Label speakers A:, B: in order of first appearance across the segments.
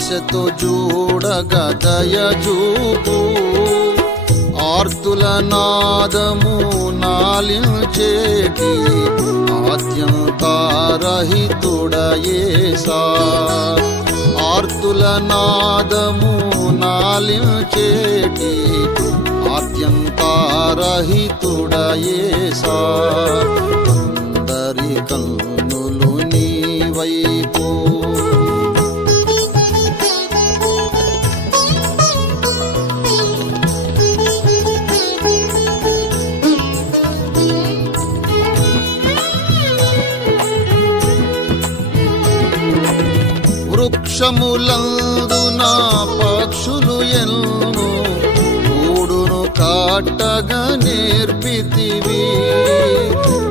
A: ఆశతో చూడగ దయచూపు. ఆర్తుల నాదము నాలించేటి ఆద్యంతారహితుడయేసా ఆర్తుల నాదము నాలించేటి ఆద్యంతారహితుడయేసా అందరి వృక్షములందున పక్షులు ఎల్ను కూడును కాటగా నేర్పితివి.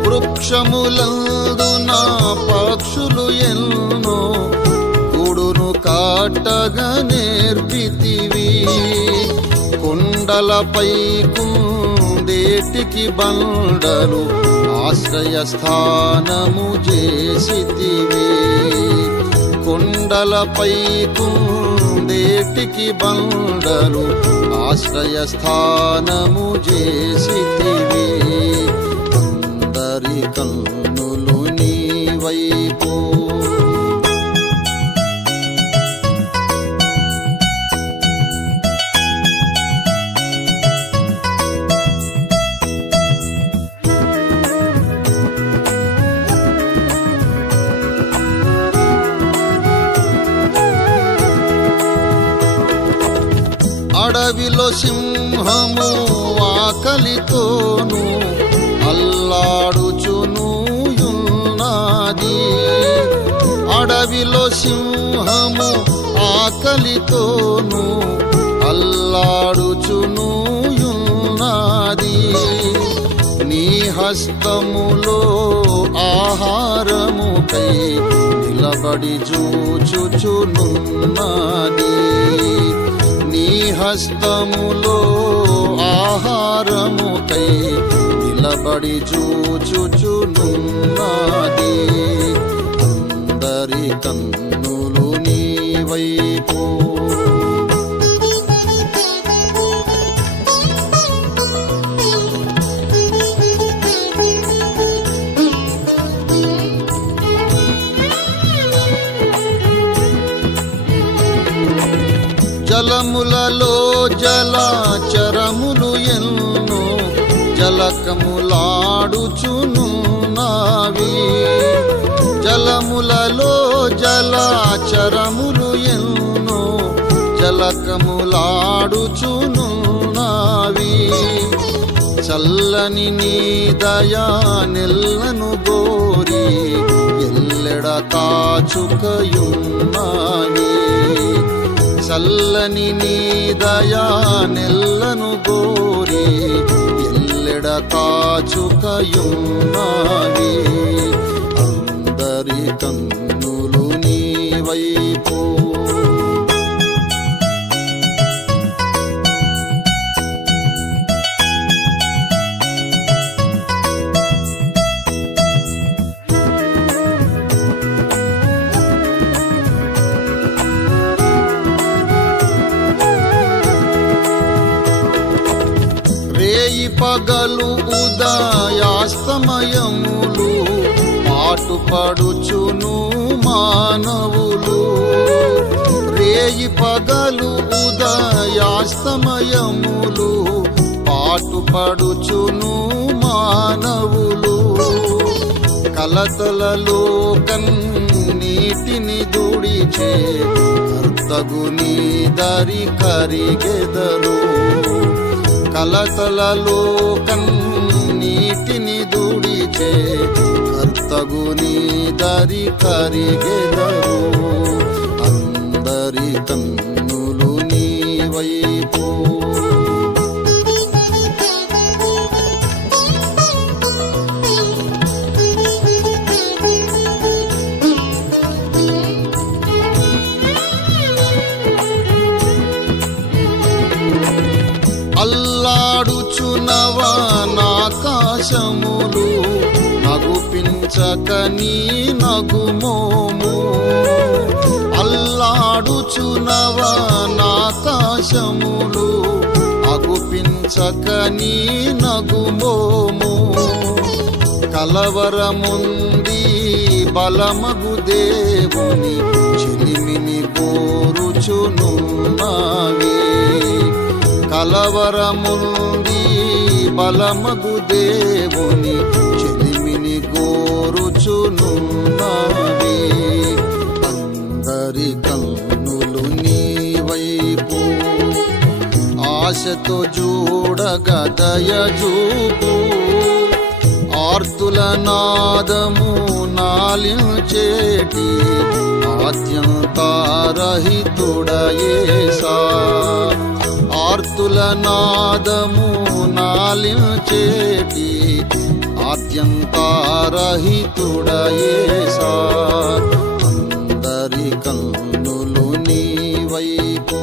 A: వృక్షములందున పక్షులు ఎల్ను కూడును కాటగా నేర్పితివి. కొండలపై కుందేటికి బండలు ఆశ్రయస్థానము చేసితివి. కొండలపై కుందేటికి బండలు ఆశ్రయ స్థానము చేసి అందరి కన్నులు అడవిలో సింహము ఆకలితోను అల్లాడుచునుయున్నది అడవిలో సింహము ఆకలితోను అల్లాడుచునుయున్నది నీ హస్తములో ఆహారముకై నిలబడి చూచుచునున్నది. నీ హస్తములో ఆహారముకై నిలబడి చూచుచునున్నది. అందరి జలములలో జలాచరములు ఎన్నో జలకములాడుచునున్నవి జలములలో జలాచరములు ఎన్నో జలకములాడుచునున్నవి చల్లని నీ దయా నెల్లను గోరి ఎల్లెడ కాచుకయున్నావి చల్లని నీ దయా నెల్లను గోరి ఎల్లెడ కాచుకయున్నావి అందరి కన్నులు నీ వైపు పగలు ఉదయాస్తమయములు పాటుపడుచును మానవులు. రేయి పగలు ఉదయాస్తమయములు పాటుపడుచును మానవులు. కలతలలో కన్నీటిని దూడిచే కర్తగుని దరి కరిగెదరు. కలతలలో కన్నీటిని దుడిచే కర్తగుని దరి కరిగెదరు. అందరి కన్నులు ఆకాశములు నగుపించక నీ నగుమోము. అల్లాడుచునవ నాకాశములు అగుపించక నీ నగుమోము. కలవరముంది బలమగు దేవుని చిలిమిని కోరుచునున్నావి. కలవరముంది బలమగు దేవుని చెలిమిని గోరుచునున్నావి. అందరి కన్నులు నీ వైపు. ఆశతో చూడగదయ చూపు. ఆర్తుల నాదము నాలించేటి ఆద్యంతారహితుడయేసా. ఆర్తుల నాదము నాలించేటి ఆద్యంతారహితుడయేసా అందరి కన్నులు నీ వైపు